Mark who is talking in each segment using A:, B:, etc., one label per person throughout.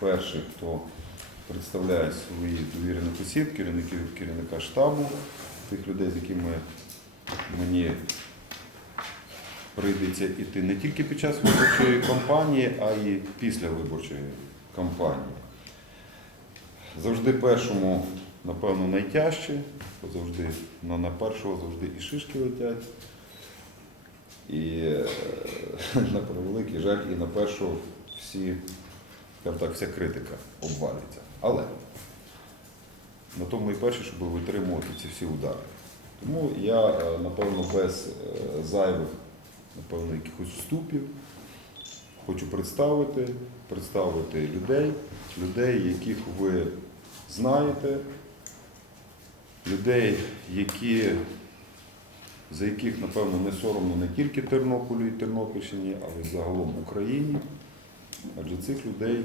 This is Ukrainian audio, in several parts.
A: перший, хто представляє свої довірених осіб, керівників керівника штабу, тих людей, з якими мені прийдеться іти не тільки під час виборчої кампанії, а й після виборчої кампанії. Завжди першому, напевно, найтяжче, бо завжди на, на першого завжди і шишки летять. І на превеликий жаль, і на першого всі, скажімо так, вся критика обвалюється. Але на тому і перше, щоб витримувати ці всі удари. Тому я, е, напевно, без е, зайвих, напевно, якихось вступів хочу представити, представити людей, людей, яких ви знаєте, людей, які, за яких, напевно, не соромно не тільки Тернополю і Тернопільщині, але й загалом Україні. Адже цих людей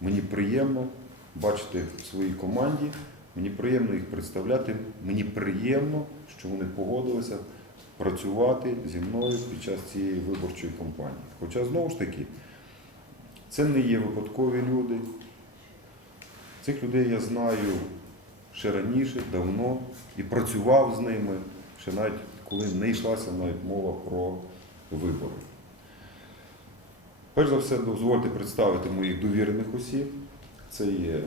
A: мені приємно бачити в своїй команді, мені приємно їх представляти, мені приємно, що вони погодилися працювати зі мною під час цієї виборчої кампанії. Хоча, знову ж таки, це не є випадкові люди. Цих людей я знаю ще раніше, давно, і працював з ними, ще навіть коли не йшлася навіть мова про вибори. Перш за все, дозвольте представити моїх довірених осіб. Це є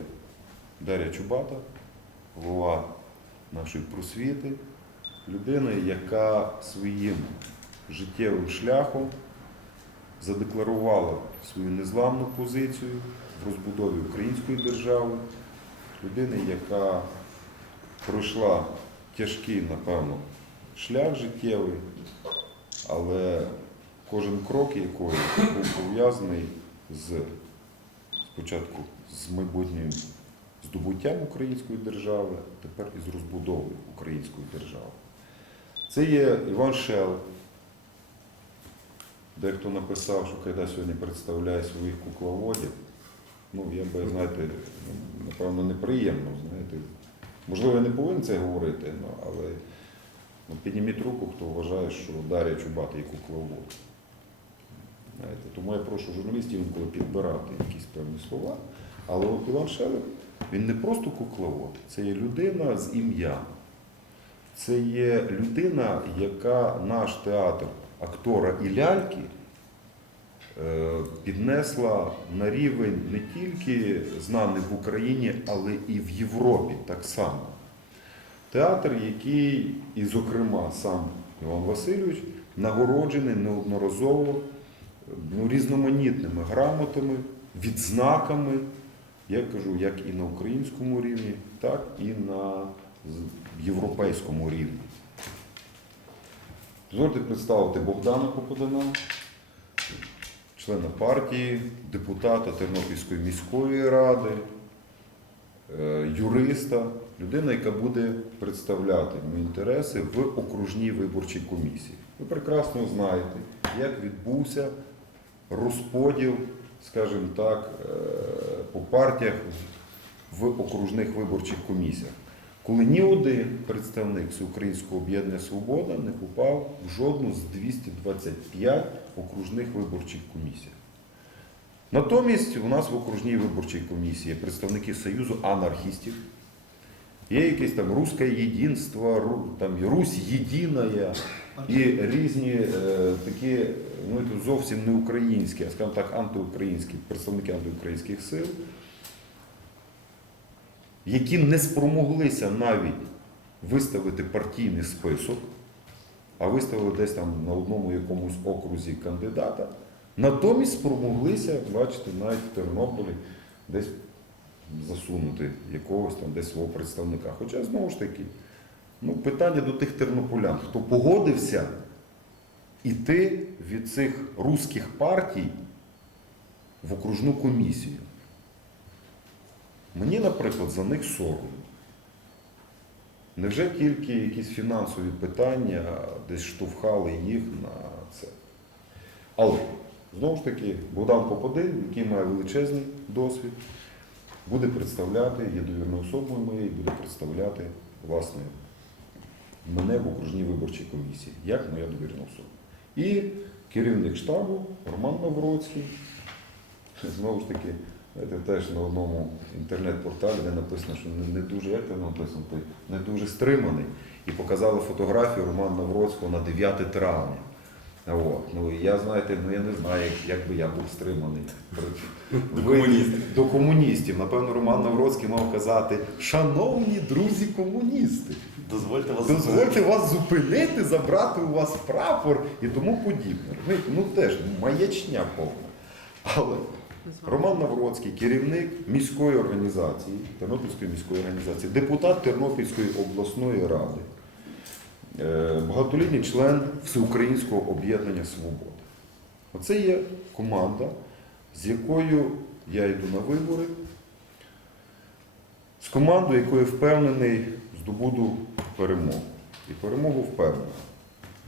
A: Дар'я Чубата, голова нашої просвіти, людина, яка своїм життєвим шляхом задекларувала свою незламну позицію в розбудові української держави, людина, яка пройшла тяжкий, напевно, шлях життєвий, але кожен крок якої був пов'язаний з спочатку з майбутнім здобуттям української держави, тепер і з розбудовою української держави. Це є Іван Шел. Дехто написав, що Кайда сьогодні представляє своїх кукловодів. Ну, я би, знаєте, напевно, неприємно, знаєте. Можливо, я не повинен це говорити, але ну, підніміть руку, хто вважає, що Дар'я Чубат є кукловод. Знаєте, тому я прошу журналістів інколи підбирати якісь певні слова. Але от Іван Шелеп, він не просто кукловод, це є людина з ім'ям. Це є людина, яка наш театр актора і ляльки е, піднесла на рівень не тільки знаний в Україні, але і в Європі так само. Театр, який, і, зокрема, сам Іван Васильович, нагороджений неодноразово ну, різноманітними грамотами, відзнаками, я кажу, як і на українському рівні, так і на європейському рівні. Дозвольте представити Богдана Попадана, члена партії, депутата Тернопільської міської ради, е, юриста, людина, яка буде представляти мої інтереси в окружній виборчій комісії. Ви прекрасно знаєте, як відбувся розподіл, скажімо так, е, по партіях в окружних виборчих комісіях, коли ні один представник Всеукраїнського об'єднання Свобода не попав в жодну з 225 окружних виборчих комісій. Натомість у нас в окружній виборчій комісії є представники Союзу анархістів, є якесь там Руське єдинство, там Русь єдиная, і різні е, такі, ну це зовсім не українські, а скажімо так, антиукраїнські, представники антиукраїнських сил, які не спромоглися навіть виставити партійний список, а виставили десь там на одному якомусь окрузі кандидата, натомість спромоглися, бачите, навіть в Тернополі десь засунути якогось там десь свого представника. Хоча знову ж таки, ну, питання до тих тернополян, хто погодився іти від цих руських партій в окружну комісію. Мені, наприклад, за них соромно. Невже тільки якісь фінансові питання десь штовхали їх на це? Але, знову ж таки, Богдан Попадин, який має величезний досвід, буде представляти, є довірною особою моєю, буде представляти, власне, мене в окружній виборчій комісії, як моя довірна особа. І керівник штабу Роман Навроцький, знову ж таки, це теж на одному інтернет-порталі, де написано, що не, дуже, як написано, не дуже стриманий. І показали фотографію Романа Навроцького на 9 травня. От. Ну, я, знаєте, ну я не знаю, як, як би я був стриманий.
B: До комуністів.
A: До комуністів. Напевно, Роман Навроцький мав казати, шановні друзі комуністи,
B: Дозвольте вас
A: дозвольте вас зупинити, забрати у вас прапор і тому подібне. Ну теж маячня повна. Але Роман Навроцький, керівник міської організації, Тернопільської міської організації, депутат Тернопільської обласної ради, багатолітній член Всеукраїнського об'єднання Свобода. Оце є команда, з якою я йду на вибори, з командою, якою впевнений, здобуду перемогу. І перемогу впевнений.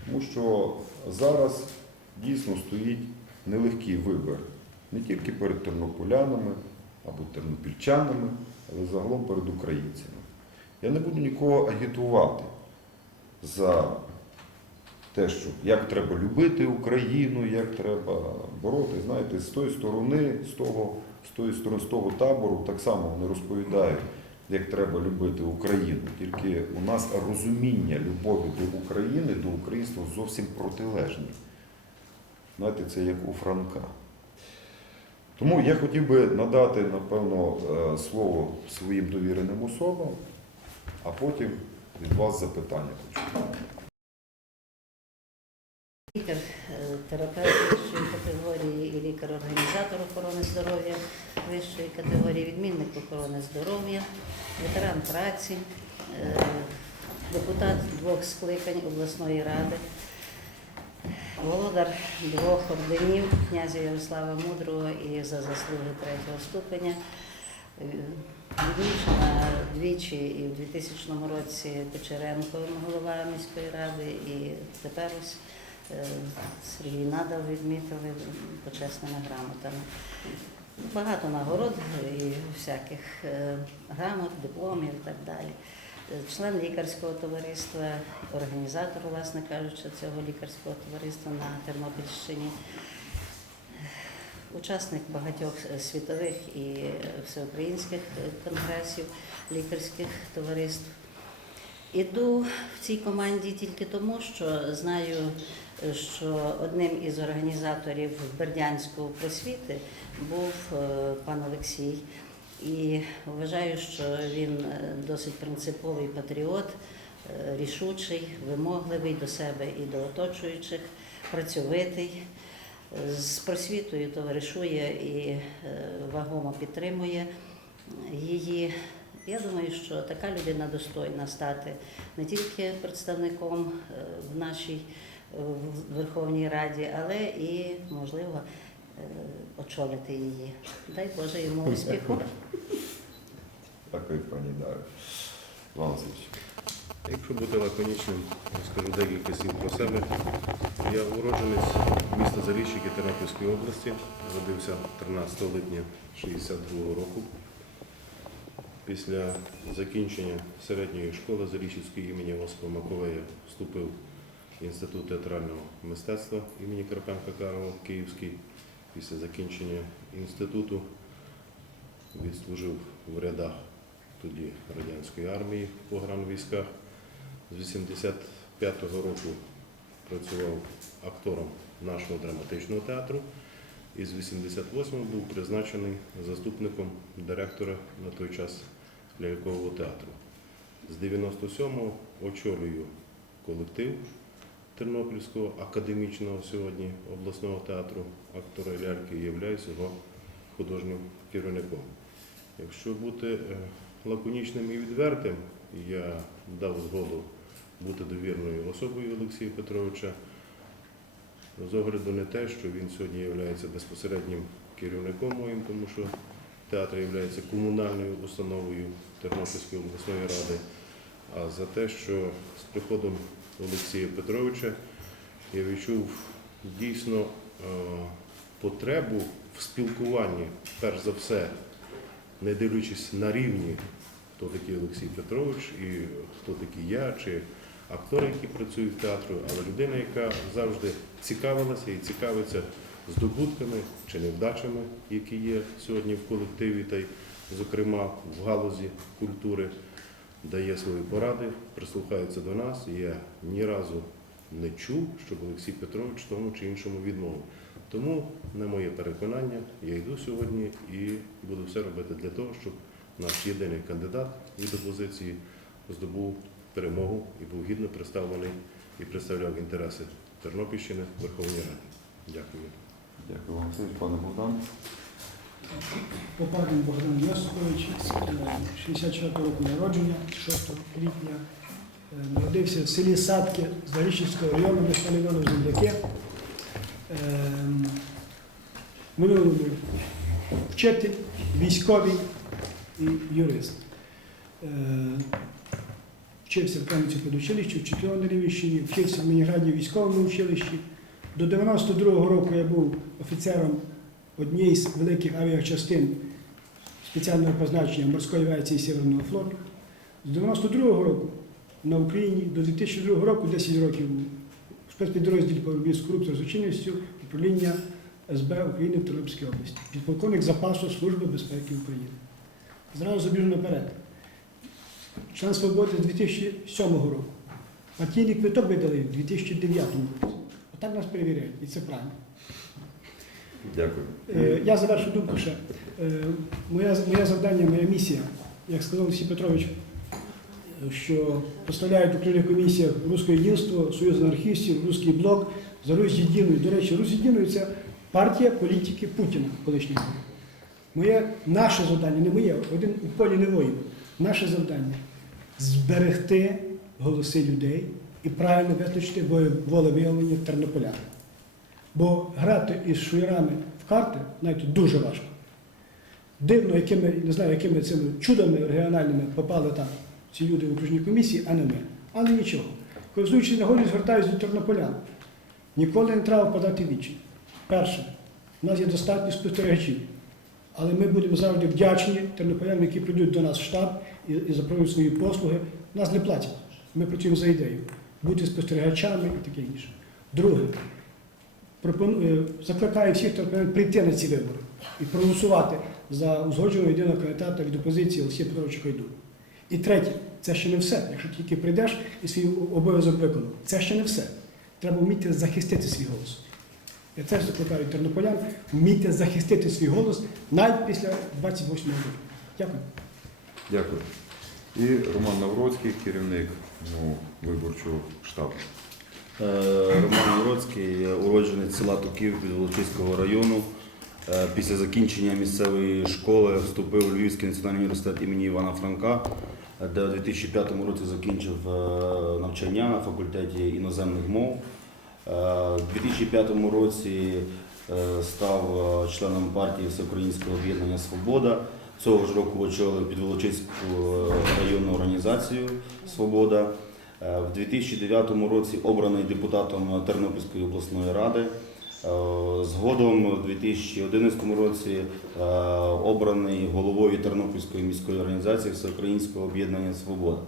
A: Тому що зараз дійсно стоїть нелегкий вибір не тільки перед тернополянами або тернопільчанами, але загалом перед українцями. Я не буду нікого агітувати за те, що як треба любити Україну, як треба бороти. Знаєте, з тої сторони, з того, з тої сторони, з того табору так само вони розповідають, як треба любити Україну. Тільки у нас розуміння любові до України, до українства зовсім протилежні. Знаєте, це як у Франка. Тому я хотів би надати, напевно, е, слово своїм довіреним особам, а потім від вас запитання хочу.
C: Лікар, е, терапевт вищої категорії і лікар-організатор охорони здоров'я вищої категорії, відмінник охорони здоров'я, ветеран праці, е, депутат двох скликань обласної ради, володар двох орденів князя Ярослава Мудрого і за заслуги третього ступеня. Е, двічі і в 2000 році Печеренко, голова міської ради, і тепер ось Е, Сергій Надал відмітили почесними грамотами. Багато нагород і всяких е, грамот, дипломів і так далі. Е, Член лікарського товариства, організатор, власне кажучи, цього лікарського товариства на Тернопільщині. Учасник багатьох е, світових і е, всеукраїнських е, конгресів лікарських товариств. Іду в цій команді тільки тому, що знаю, що одним із організаторів Бердянської просвіти був пан Олексій. І вважаю, що він досить принциповий патріот, рішучий, вимогливий до себе і до оточуючих, працьовитий. З просвітою товаришує і е, вагомо підтримує її. Я думаю, що така людина достойна стати не тільки представником е, в нашій е, Верховній Раді, але і, можливо, очолити її. Дай Боже йому успіху.
A: Дякую, пані Дар'я. Іван Васильович.
D: Якщо бути лаконічним, скажу декілька слів про себе. Я уродженець міста Заріччики Тернопільської області. Родився 13 липня 62 року. Після закінчення середньої школи Зарічівської імені Осипа Маковея вступив в Інститут театрального мистецтва імені Карпенка Карова Київський. Після закінчення інституту відслужив в рядах тоді радянської армії в погранвійськах. З 85-го року працював актором нашого драматичного театру і з 88-го був призначений заступником директора на той час лялькового театру. З 97-го очолюю колектив Тернопільського академічного сьогодні обласного театру актора ляльки і являюсь його художнім керівником. Якщо бути е, лаконічним і відвертим, я дав згоду бути довірною особою Олексія Петровича. З огляду на те, що він сьогодні є безпосереднім керівником моїм, тому що театр є комунальною установою Тернопільської обласної ради, а за те, що з приходом Олексія Петровича я відчув дійсно е, потребу в спілкуванні, перш за все, не дивлячись на рівні, хто такий Олексій Петрович і хто такий я, чи актори, які працюють в театрі, але людина, яка завжди цікавилася і цікавиться здобутками чи невдачами, які є сьогодні в колективі, та й, зокрема, в галузі культури, дає свої поради, прислухається до нас. І я ні разу не чув, щоб Олексій Петрович тому чи іншому відмовив. Тому, на моє переконання, я йду сьогодні і буду все робити для того, щоб наш єдиний кандидат від опозиції здобув перемогу і був гідно представлений і представляв інтереси Тернопільщини в Верховній Раді. Дякую.
A: Дякую вам, Василь. Пане Богдан.
E: Попадін Богдан Йосипович, е, 64 року народження, 6 квітня. Е, Народився в селі Садки Зарічівського району, міста Лівонов Земляки. Е, В минулому вчитель, військовий і юрист. Вчився в Кам'янці педучилищі, вчителем на Львівщині, вчився в Мініграді військовому училищі. До 92-го року я був офіцером однієї з великих авіачастин спеціального позначення морської авіації Северного флоту. З 92-го року на Україні до 2002 року 10 років у спецпідрозділі по боротьбі з корупцією злочинністю управління СБ України в Тернопільській області, підполковник запасу Служби безпеки України. Зразу забіжу наперед. Член свободи з 2007 року. Партійний квиток видали в 2009 році. Отак нас перевіряють, і це правильно.
A: Дякую.
E: Е, Я завершу думку ще. Е, Моє, моє завдання, моя місія, як сказав Олексій Петрович, е, що представляють в Україні комісіях Руське єдинство, Союз анархістів, Руський блок, за Русь Єдину. До речі, Русь Єдиною – це партія політики Путіна колишнього. Моє, наше завдання, не моє, один у полі не воїн. Наше завдання зберегти голоси людей і правильно визначити волевиявлення тернополян. Бо грати із шуєрами в карти, знаєте, дуже важко. Дивно, якими, не знаю, якими цими чудами регіональними попали там ці люди в окружній комісії, а не ми. Але нічого. Користуючись нагодою, звертаюся до тернополян. Ніколи не треба впадати в вічі. Перше, у нас є достатньо спостерігачів, але ми будемо завжди вдячні тернополянам, які прийдуть до нас в штаб і, і запровадять свої послуги. Нас не платять. Ми працюємо за ідею. Бути спостерігачами і таке інше. Друге, пропоную, закликаю всіх тернополян прийти на ці вибори і проголосувати за узгодженого єдиного кандидата від опозиції Олексія Петровича Кайду. І третє, це ще не все. Якщо тільки прийдеш і свій обов'язок виконав, це ще не все. Треба вміти захистити свій голос. Я теж закликаю тернополян вміти захистити свій голос навіть після 28 року. Дякую.
A: Дякую. І Роман Навроцький, керівник ну, виборчого штабу.
B: Е, Роман Уроцький, я уродженець села Туків Підволочиського району. Е, Після закінчення місцевої школи вступив у Львівський національний університет імені Івана Франка, де у 2005 році закінчив е, навчання на факультеті іноземних мов. Е, У 2005 році е, став е, членом партії Всеукраїнського об'єднання Свобода. Цього ж року очолив Підволочиську районну організацію Свобода. В 2009 році обраний депутатом Тернопільської обласної ради. Згодом у 2011 році обраний головою Тернопільської міської організації Всеукраїнського об'єднання Свобода.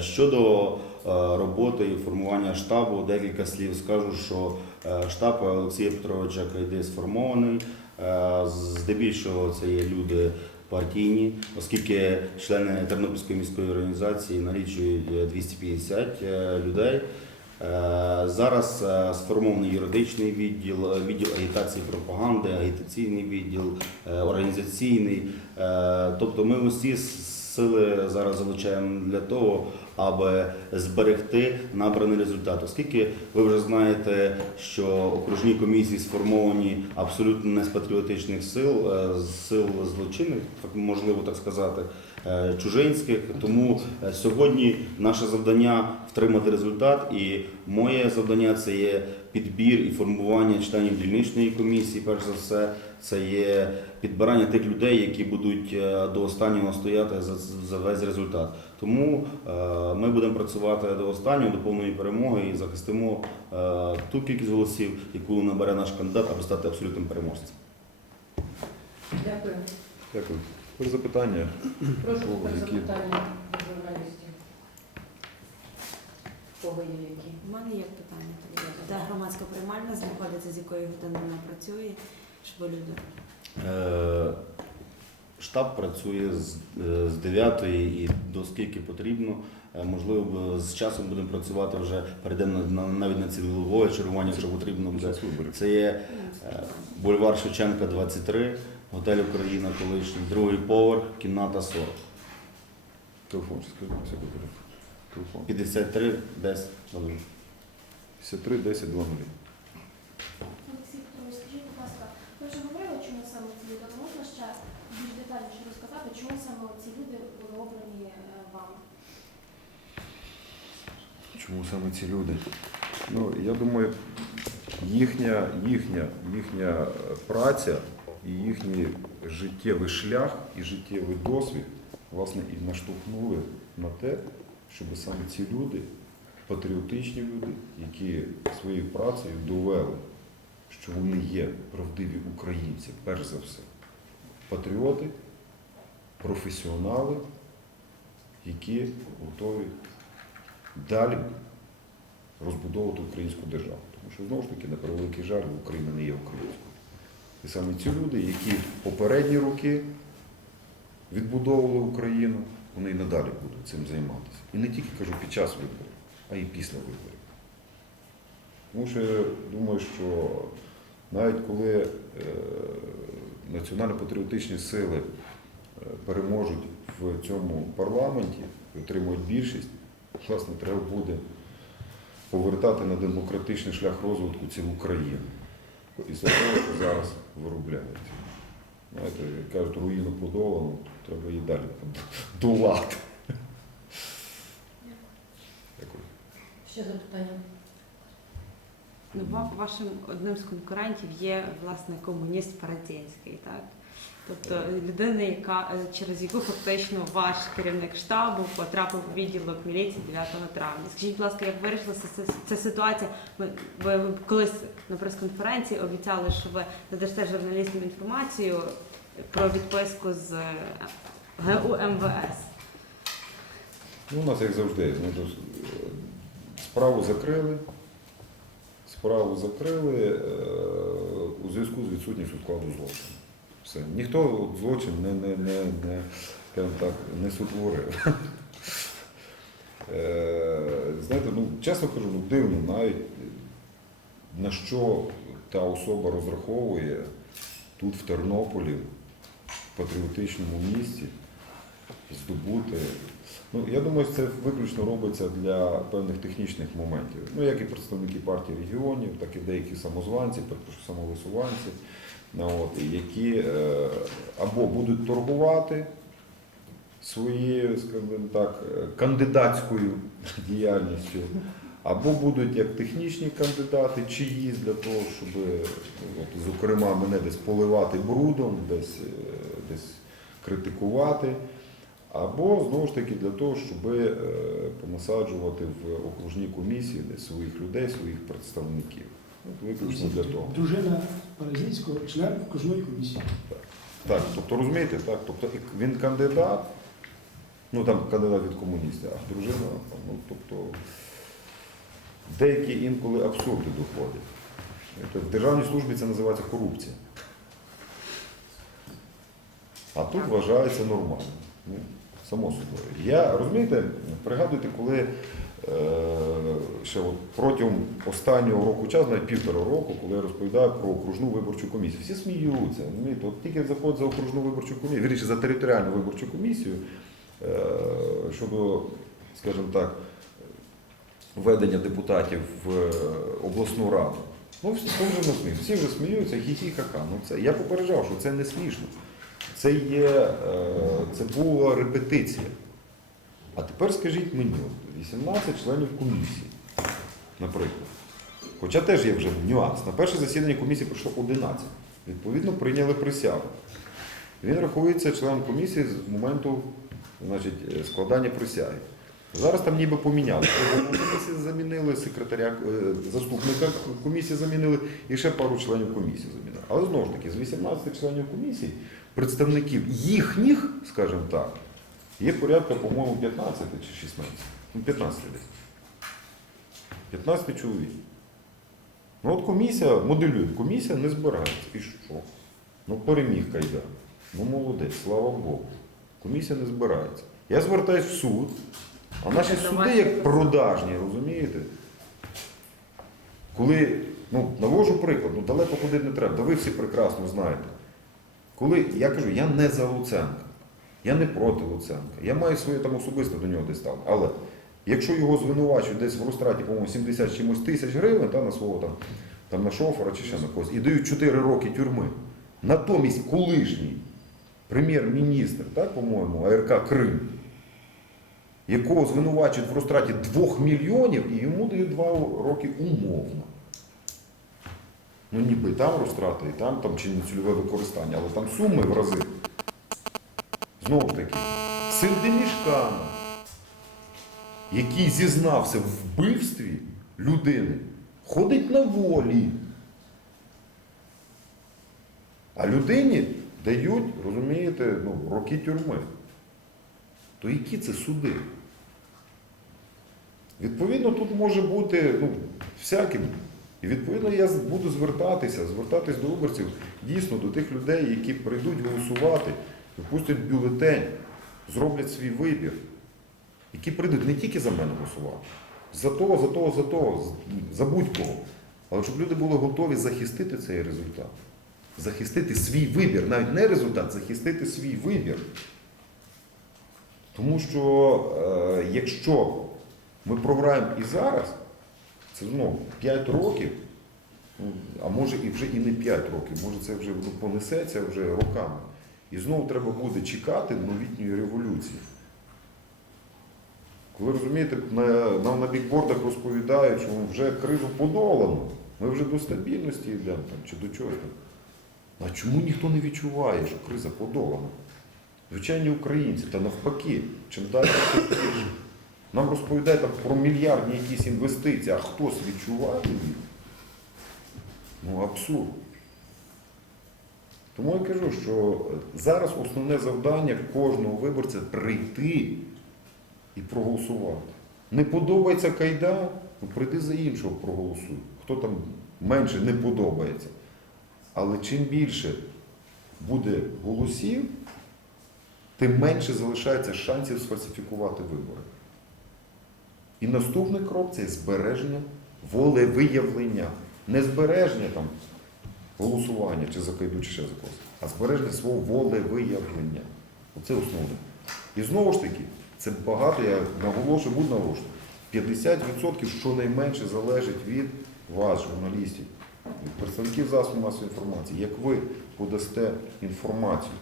B: Щодо роботи і формування штабу, декілька слів скажу, що е, штаб Олексія Петровича Кайди сформований. Е, Здебільшого це є люди партійні, оскільки члени Тернопільської міської організації налічують е, 250 е, людей. Е, Зараз е, сформований юридичний відділ, е, відділ агітації пропаганди, агітаційний відділ, е, організаційний. Е, Тобто ми усі сили зараз залучаємо для того, аби зберегти набраний результат. Оскільки ви вже знаєте, що окружні комісії сформовані абсолютно не з патріотичних сил, е, з сил злочинних, можливо так сказати, е, чужинських. Тому е, сьогодні наше завдання втримати результат, і моє завдання це є підбір і формування членів дільничної комісії. Перш за все, це є підбирання тих людей, які будуть е, до останнього стояти за, за весь результат. Тому е, ми будемо працювати до останнього, до повної перемоги і захистимо е, ту кількість голосів, яку набере наш кандидат, аби стати абсолютним переможцем.
F: Дякую.
A: Дякую. Тепер запитання.
F: Прошу
A: які?
F: запитання журналістів. кого є які?
G: У мене є питання, тоді, де громадська приймальна знаходиться, з якої години вона працює, Чого люди?
B: Е, штаб працює з е, 9 і до скільки потрібно. Е, можливо, з часом будемо працювати вже, перейдемо навіть на цілове чергування, якщо потрібно буде. Це є бульвар Шевченка, 23, готель Україна колишній, другий поверх, кімната 40.
A: Телефон, скажіть, 53, 10, 2 0.
B: 53, 10,
A: 20.
H: Саме ці люди?
A: Ну, я думаю, їхня, їхня, їхня е, праця і їхній життєвий шлях і життєвий досвід власне і наштовхнули на те, щоб саме ці люди, патріотичні люди, які своєю працею довели, що вони є правдиві українці, перш за все, патріоти, професіонали, які готові далі розбудовувати українську державу. Тому що знову ж таки, на превеликий жаль, Україна не є українською. І саме ці люди, які в попередні роки відбудовували Україну, вони і надалі будуть цим займатися. І не тільки кажу під час виборів, а і після виборів. Тому що я думаю, що навіть коли е, національно-патріотичні сили е, переможуть в цьому парламенті і отримують більшість, власне, треба буде повертати на демократичний шлях розвитку цілу країну. Після того, що зараз виробляється. Знаєте, кажуть, руїну подолану, треба її далі долати. Дякую.
F: Ще запитання?
G: Ну, вашим одним з конкурентів є власне комуніст Паратінський, так? Тобто людина, яка е, через яку фактично ваш керівник штабу потрапив у відділок міліції 9 травня. Скажіть, будь ласка, як вирішилася ця- ситуація? Ви, ви колись на прес-конференції обіцяли, що ви надасте журналістам інформацію про відписку з е, ГУ МВС.
A: Ну, у нас, як завжди, то, е, справу закрили. Справу закрили у зв'язку з відсутністю складу злочину. Все. Ніхто злочин не, не, не, не, так, не сотворив. Е, Знаєте, ну, чесно кажу, ну, дивно навіть, на що та особа розраховує тут, в Тернополі, в патріотичному місті, здобути. Ну, я думаю, це виключно робиться для певних технічних моментів. Ну, як і представники партії регіонів, так і деякі самозванці, самовисуванці, які е, або будуть торгувати своєю, скажімо так, е, кандидатською діяльністю, або будуть як технічні кандидати чиїсь для того, щоб, е, от, зокрема, мене десь поливати брудом, десь, е, десь критикувати. Або знову ж таки для того, щоб понасаджувати в окружні комісії своїх людей, своїх представників. От виключно для того.
E: Дружина Паразійського, член окружної комісії.
A: Так, тобто розумієте, так, тобто і він кандидат, ну там кандидат від комуністів, а дружина, ну тобто деякі інколи абсурди доходять. В державній службі це називається корупція. А тут вважається нормально. Ну, само собою. Я розумієте, пригадуйте, коли ще от протягом останнього року часу, навіть півтора року, коли я розповідаю про окружну виборчу комісію, всі сміються. От тільки заход за окружну виборчу комісію, вірніше за територіальну виборчу комісію е, щодо, скажімо так, введення депутатів в е, обласну раду. Ну, всі вже не сміх. Всі вже сміються, хі-хі-ха-ха. Ну, це, я попереджав, що це не смішно. Це є, е, це була репетиція. А тепер скажіть мені, 18 членів комісії, наприклад. Хоча теж є вже нюанс. На перше засідання комісії прийшло 11. Відповідно, прийняли присягу. Він рахується членом комісії з моменту значить, е, складання присяги. Зараз там ніби поміняли. Комісії замінили, секретаря, е, заступника комісії замінили і ще пару членів комісії замінили. Але знову ж таки, з 18 членів комісії, представників їхніх, скажімо так, є порядка, по-моєму, 15 чи 16. Ну, 15 десь. 15 чоловік. Ну от комісія, моделює, комісія не збирається. І що? Ну переміг Кайдан. Ну молодець, слава Богу. Комісія не збирається. Я звертаюсь в суд, а наші суди як продажні, розумієте? Коли, ну, навожу приклад, ну далеко ходити не треба, да ви всі прекрасно знаєте. Коли я кажу, я не за Луценка, я не проти Луценка, я маю своє там особисто до нього десь. Але якщо його звинувачують десь в розтраті, по-моєму, 70 чимось тисяч гривень та, на свого там, там на шофера чи ще на когось, і дають 4 роки тюрми. Натомість колишній прем'єр-міністр, так, по-моєму, АРК Крим, якого звинувачують в розтраті 2 мільйонів, і йому дають 2 роки умовно. Ну ніби там розтрати, і там, там чи не цільове використання, але там суми в рази. Знову таки, син Демішкана, який зізнався в вбивстві людини, ходить на волі. А людині дають, розумієте, ну, роки тюрми. То які це суди? Відповідно, тут може бути ну, всяким. І відповідно я буду звертатися, звертатись до виборців дійсно до тих людей, які прийдуть голосувати, випустять бюлетень, зроблять свій вибір, які прийдуть не тільки за мене голосувати, за того, за того, за того, за будь-кого. Але щоб люди були готові захистити цей результат, захистити свій вибір, навіть не результат, захистити свій вибір. Тому що е, якщо ми програємо і зараз, це знову 5 років, а може і вже і не 5 років, може це вже ну, понесеться вже роками. І знову треба буде чекати новітньої революції. Коли розумієте, на, нам на бікбордах розповідають, що вже кризу подолано, ми вже до стабільності йдемо там, чи до чогось. А чому ніхто не відчуває, що криза подолана? Звичайні українці, та навпаки, чим далі, тим більше. Нам розповідають там, про мільярдні якісь інвестиції, а хтось відчуває їх. Ну, абсурд. Тому я кажу, що зараз основне завдання кожного виборця прийти і проголосувати. Не подобається кайда, ну прийди за іншого проголосуй. Хто там менше не подобається. Але чим більше буде голосів, тим менше залишається шансів сфальсифікувати вибори. І наступний крок це збереження волевиявлення. Не збереження там голосування чи за кайду, чи ще за когось, а збереження свого волевиявлення. Оце основне. І знову ж таки, це багато, я наголошую, буду наголошувати. 50% щонайменше залежить від вас, журналістів, від представників засобів масової інформації. Як ви подасте інформацію,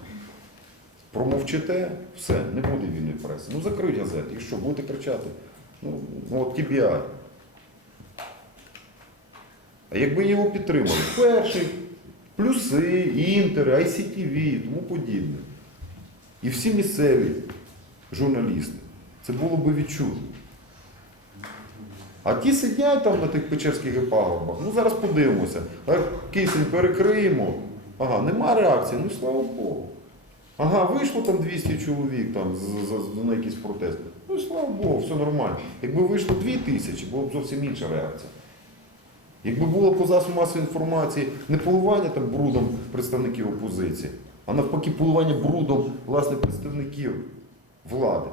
A: промовчите, все, не буде вільної преси. Ну закриють газети. І що, будете кричати? Ну, ну от TBI. А якби його підтримали, перший, плюси, інтер, ICTV і тому подібне. І всі місцеві журналісти. Це було би відчутно. А ті сидять там на тих печерських пагорбах. Ну зараз подивимося. Кисень перекриємо. Ага, нема реакції, ну слава Богу. Ага, вийшло там 200 чоловік там, на якісь протести. Ну слава Богу, все нормально. Якби вийшло 2 тисячі, було б зовсім інша реакція. Якби було по засобу масової інформації не поливання там брудом представників опозиції, а навпаки поливання брудом власне представників влади,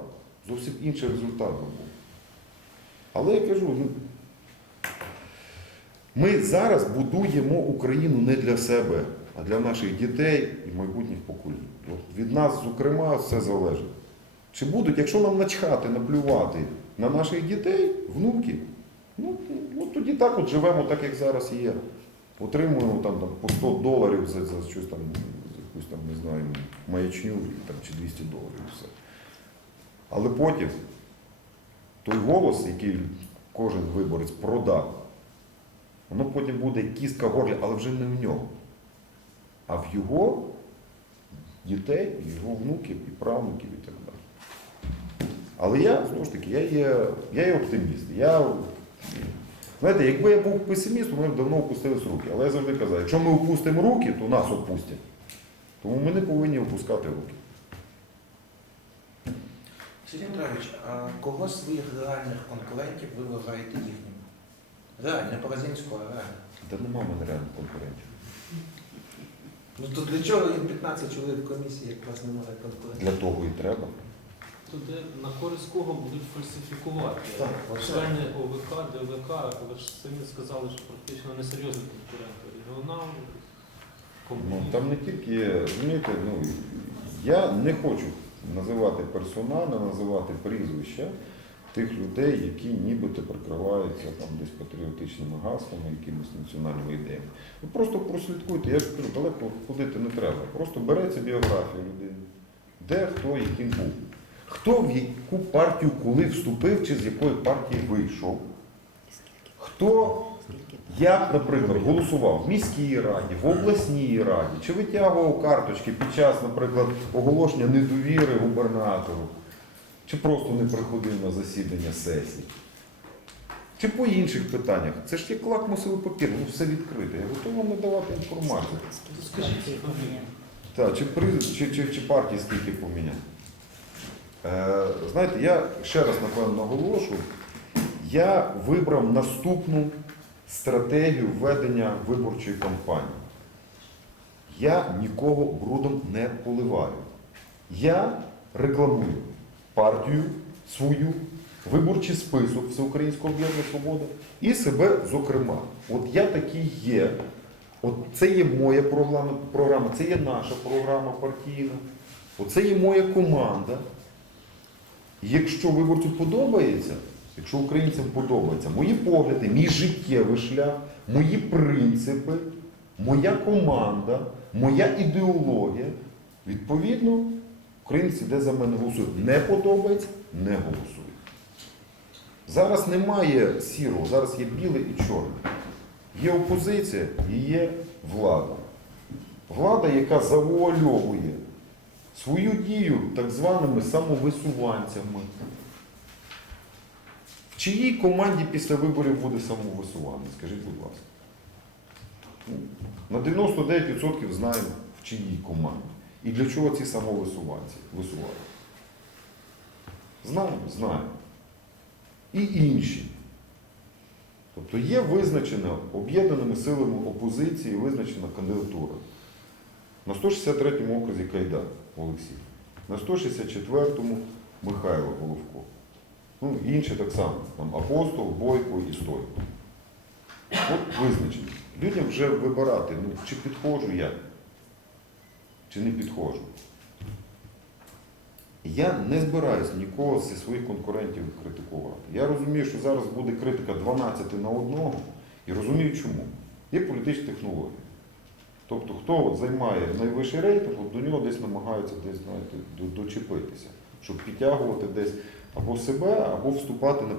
A: зовсім інший результат був. Але я кажу, ну, ми зараз будуємо Україну не для себе, а для наших дітей і майбутніх поколінь. От від нас, зокрема, все залежить. Чи будуть, якщо нам начхати, наплювати на наших дітей, внуків, ну, ну тоді так от живемо так, як зараз є. Отримуємо там, там по 100 доларів за, за щось там, якусь там, не знаю, маячню там, чи 200 доларів. Все. Але потім той голос, який кожен виборець продав, воно потім буде кістка в горлі, але вже не в нього, а в його дітей, його внуків і правнуків і так далі. Але я, знову ж таки, я є, я є оптиміст. Я, знаєте, якби я був песимістом, ми б давно опустились руки. Але я завжди казав, якщо ми опустимо руки, то нас опустять. Тому ми не повинні опускати руки.
F: Сергій Петрович, а кого з своїх реальних конкурентів ви вважаєте їхнім? Реально, не а реально.
A: Та нема мене реально конкурентів.
F: Ну то для чого їм 15 чоловік в комісії, як вас немає конкурентів?
A: Для того і треба.
I: Туди на користь кого будуть фальсифікувати.
F: Так.
I: Члени ОВК, ДВК, ви ж самі сказали, що практично несерйозні конкуренти. Регіонал,
A: Ну, там не тільки, розумієте, ну, я не хочу називати персонально, називати прізвища тих людей, які нібито прикриваються там десь патріотичними гаслами, якимись національними ідеями. Ви просто прослідкуйте, я ж кажу, далеко ходити не треба. Просто береться біографія людини, де хто яким був. Хто в яку партію коли вступив чи з якої партії вийшов. Хто як, наприклад, голосував в міській раді, в обласній раді, чи витягував карточки під час, наприклад, оголошення недовіри губернатору, чи просто не приходив на засідання сесії, чи по інших питаннях. Це ж як лакмусовий папір, ну все відкрите. Я готовий вам надавати інформацію.
I: Скажіть.
A: Так, чи, при, чи, чи, чи партії скільки поміняв? Е, знаєте, я ще раз напевно наголошу, я вибрав наступну стратегію ведення виборчої кампанії. Я нікого брудом не поливаю. Я рекламую партію свою, виборчий список Всеукраїнського об'єднання Свобода і себе зокрема. От я такий є. От це є моя програма, це є наша програма партійна, оце є моя команда. Якщо виборцю подобається, якщо українцям подобається мої погляди, мій життєвий шлях, мої принципи, моя команда, моя ідеологія, відповідно, українці де за мене голосують. Не подобається, не голосують. Зараз немає сірого, зараз є біле і чорне. Є опозиція і є влада. Влада, яка завуальовує свою дію так званими самовисуванцями. В чиїй команді після виборів буде самовисування? Скажіть, будь ласка. Ну, На 99% знаємо, в чиїй команді. І для чого ці самовисуванці висувають. Знаємо, знаємо. І інші. Тобто є визначена об'єднаними силами опозиції визначена кандидатура. На 163-му окрузі Кайдан Олексій, на 164-му Михайло Головко. Ну, інші так само, там Апостол, Бойко і Стойко. От визначені. Людям вже вибирати, ну, чи підходжу я, чи не підходжу. Я не збираюся нікого зі своїх конкурентів критикувати. Я розумію, що зараз буде критика 12 на одного, і розумію чому. Є політичні технології. Тобто, хто займає найвищий рейтинг, от до нього десь намагаються десь, знаєте, дочепитися, щоб підтягувати десь або себе, або вступати на